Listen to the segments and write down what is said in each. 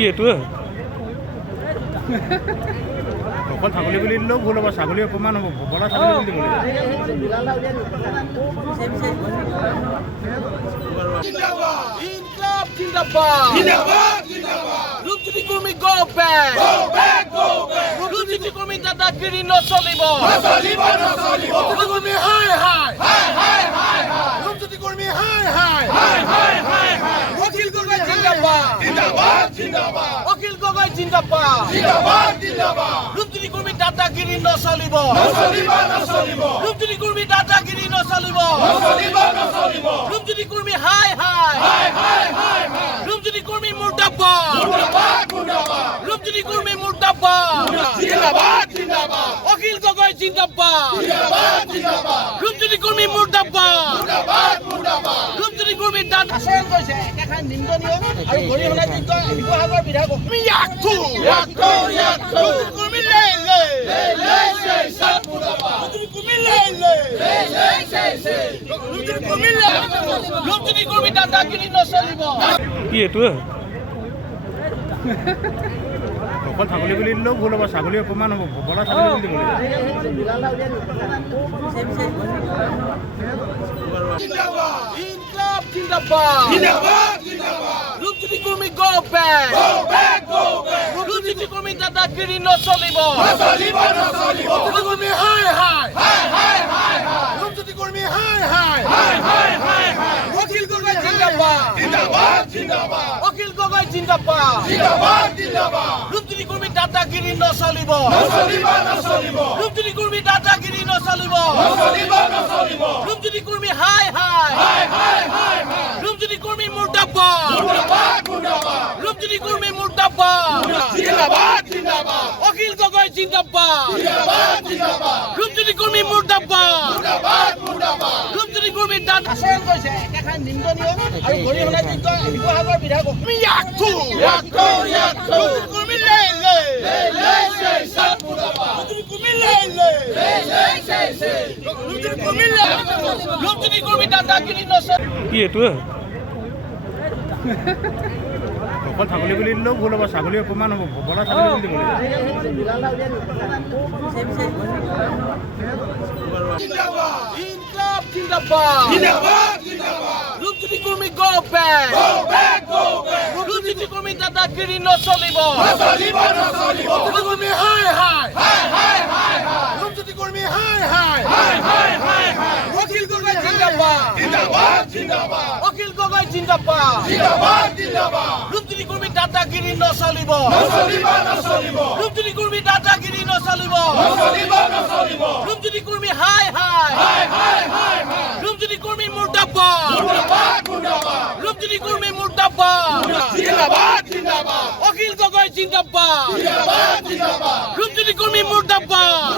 কি এইটো অকল ছাগলী বুলি দিলেও ভুল হ'ব, ছাগলী অপমান হ'ব, বলা ছাগলী বুলি দিব দাদাগিৰি নচলিব। অখিল গগৈ জিন্দাবাদ, লুণ্ঠনী কৰ্মী দাদাগিৰি নচলিব। লুণ্ঠনী কৰ্মী দাদাগিৰি নচলিব। লুণ্ঠনী কৰ্মী হাই হাই, লুণ্ঠনী কৰ্মী মুৰ্দাবাদ, লুণ্ঠনী কৰ্মী মুৰ্দাবাদ, অখিল গগৈ জিন্দাবাদ, লুণ্ঠনী কৰ্মী মুৰ্দাবাদ, লুণ্ঠনী কৰ্মী দাদা কৈছে এখন নিন্দনীয় আৰু গৰিহণা যোগ্য শিৱসাগৰ বিধায়ক লুণ্ঠনী কৰ্মী দাদাগিৰি নচলিব। কি এইটো অকল ছাগলী বুলি দিলেও ভুল হ'ব, ছাগলী অপমান হ'ব, বলা ছাগলী বুলি দিব লুণ্ঠনী কৰ্মী go back, লুণ্ঠনী কৰ্মী দাদাগিৰি নচলিব। লুণ্ঠনী কৰ্মী অখিল গগৈ জিন্দাবাদ, অখিল গগৈ জিন্দাবাদ, লুণ্ঠনী কৰ্মী দাদাগিৰি নচলিব। লুণ্ঠনী কৰ্মী দাদাগিৰি নচলিব। লুণ্ঠনী কৰ্মী হাই হাই, লুণ্ঠনী কৰ্মী মুৰ্দাবাদ, লুণ্ঠনী কৰ্মী মুৰ্দাবাদ, অখিল গগৈ জিন্দাবাদ, লুণ্ঠনী কৰ্মী মুৰ্দাবাদ, লুণ্ঠনী কৰ্মী দাদা কৈছে এখন নিন্দনীয় আৰু গৰিহণা যোগ্য শিৱসাগৰ বিধায়ক লুণ্ঠনী কৰ্মী দাদাগিৰি নচলিব। কি এইটো অকল ছাগলী বুলি দিলেও ভুল হ'ব, ছাগলী অপমান হ'ব, বলা ছাগলী বুলি দিব লুণ্ঠনী কৰ্মী go back, লুণ্ঠনী কৰ্মী দাদাগিৰি নচলিব। লুণ্ঠনী কৰ্মী অখিল গগৈ জিন্দাবাদ, অখিল গগৈ জিন্দাবাদ, লুণ্ঠনী কৰ্মী দাদাগিৰি নচলিব। লুণ্ঠনী কৰ্মী দাদাগিৰি নচলিব। লুণ্ঠনী কৰ্মী হাই হাই, লুণ্ঠনী কৰ্মী মুৰ্দাবাদ, লুণ্ঠনী কৰ্মী মুৰ্দাবাদ, অখিল গগৈ জিন্দাবাদ, লুণ্ঠনী কৰ্মী মুৰ্দাবাদ,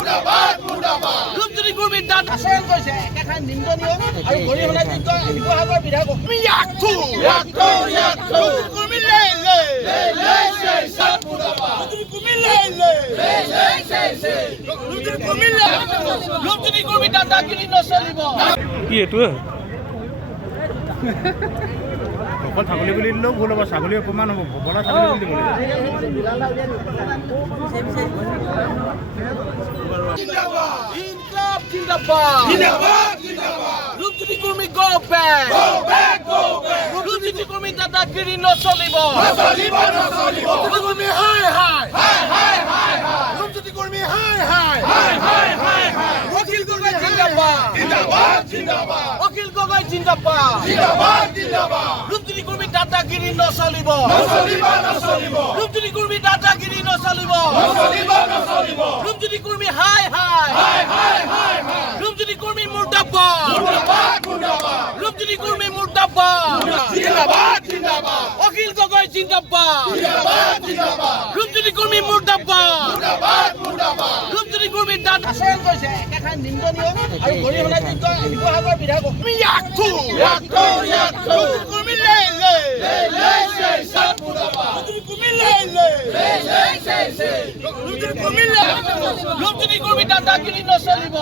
লুণ্ঠনী কৰ্মী দাদা কৈছে এখন নিন্দনীয় আৰু গৰিহণা যোগ্য শিৱসাগৰ বিধায়ক লুণ্ঠনী কৰ্মী দাদাগিৰি নচলিব। কি এইটো অকল ছাগলী বুলি দিলেও ভুল হ'ব, ছাগলী অপমান হ'ব, বলা ছাগলী বুলি দিব লুণ্ঠনী কৰ্মী go back, লুণ্ঠনী কৰ্মী দাদাগিৰি নচলিব। লুণ্ঠনী কৰ্মী অখিল গগৈ জিন্দাবাদ, অখিল গগৈ জিন্দাবাদ, লুণ্ঠনী কৰ্মী দাদাগিৰি নচলিব। লুণ্ঠনী কৰ্মী দাদাগিৰি নচলিব। লুণ্ঠনী কৰ্মী হাই হাই, লুণ্ঠনী কৰ্মী মুৰ্দাবাদ, লুণ্ঠনী কৰ্মী মুৰ্দাবাদ, অখিল গগৈ জিন্দাবাদ, লুণ্ঠনী কৰ্মী মুৰ্দাবাদ, লুণ্ঠনী কৰ্মী দাদা কৈছে এখন নিন্দনীয় আৰু গৰিহণা যোগ্য শিৱসাগৰ বিধায়ক লুণ্ঠনী কৰ্মী দাদাগিৰি নচলিব।